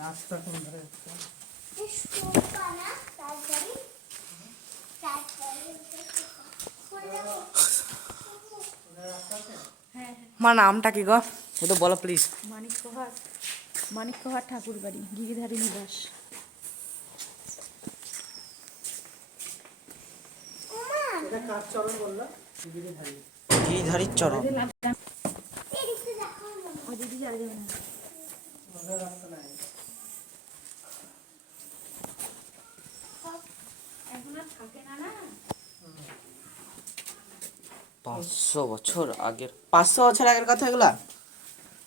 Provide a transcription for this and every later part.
রাস্তা কোন ধরে মা নামটা কি গো ও তো বলো প্লিজ। মানিক্যহাট ঠাকুর বাড়ি, গিরিধারী নিবাস। গিরিধারীর চরণ। এখন আর থাকে না না। 500 বছর আগের, 500 বছর আগের কথা এগুলা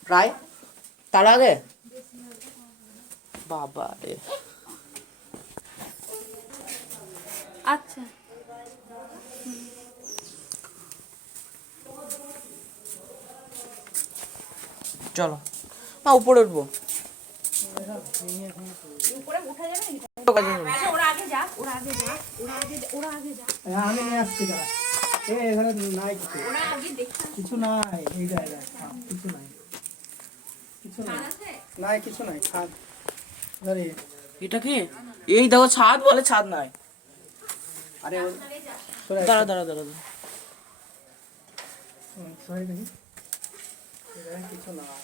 প্রায়, তার আগে বাবা রে। আচ্ছা চলো না উপরে উঠবো। উপরে উঠা যাবে নাকি? আচ্ছা ওরা আগে যাক, ওরা আগে যাক, ওরা আগে যাক। আমি নিয়ে আসছি দাঁড়া। এখানে নাই কিছু, ওরা আগে দেখতে কিছু নাই এই জায়গায়, কিছু নাই, কিছু নাই, নাই কিছু নাই। ছাদ ধরে এটা কি? এই দেখো ছাদ বলে, ছাদ নাই। আরে দাঁড়া দাঁড়া দাঁড়া সরি দেখি কিছু নাই।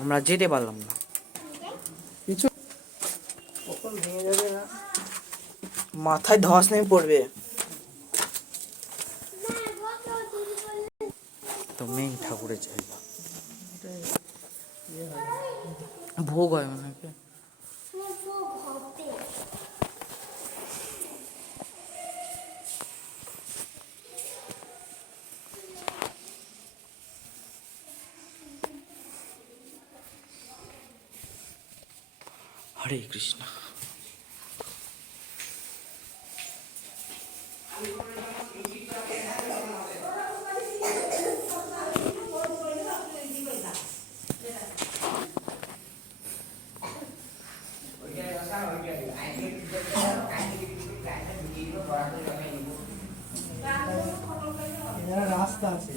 আমরা যেতে পারলাম না, কিছু কখন ভেঙে যাবে না। মাথায় ধস নেমে পড়বে। তো মেইন ঠাকুরের জায়গা, ভোগ হয় মনে হয়। হরে কৃষ্ণ। রাস্তা আছে,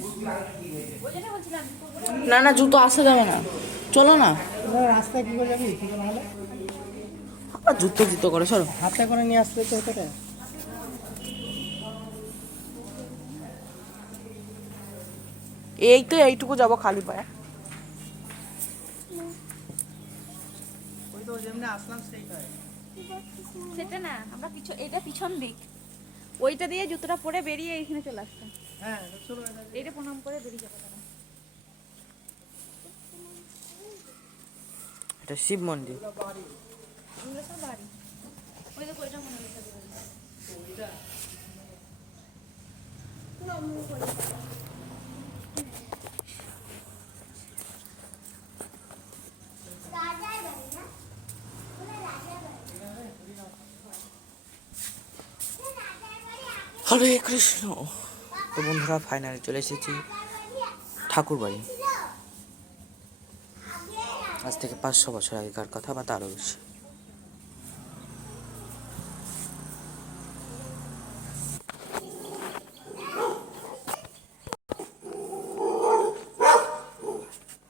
না না জুতো আসা যাবে না, চলো না। রাস্তায় কি করে যাবি? ঠিক না হলে জুতো জুতো করে সরো, হাতে করে নিয়ে আসলে তো হতো। এই তো এইটুকু যাবো খালি পায়ে। ওই তো যেমনি আসলাম সেইটাই। সেটা না, আমরা এটা পিছন দিক, ওইটা দিয়ে জুতোটা পরে বেরিয়ে এখানে চলে আসতাম। হ্যাঁ চলো, এটা প্রণাম করে বেরিয়ে যাবো। এটা শিব মন্দির। এগুলো সব বাড়ি। ওই দেখো এটা মনে হয় হরে কৃষ্ণ। তো বন্ধুরা ফাইনালি চলে এসেছি ঠাকুর বাড়ি। আজ থেকে 500 বছর আগেকার কথা বা তারও বেশি।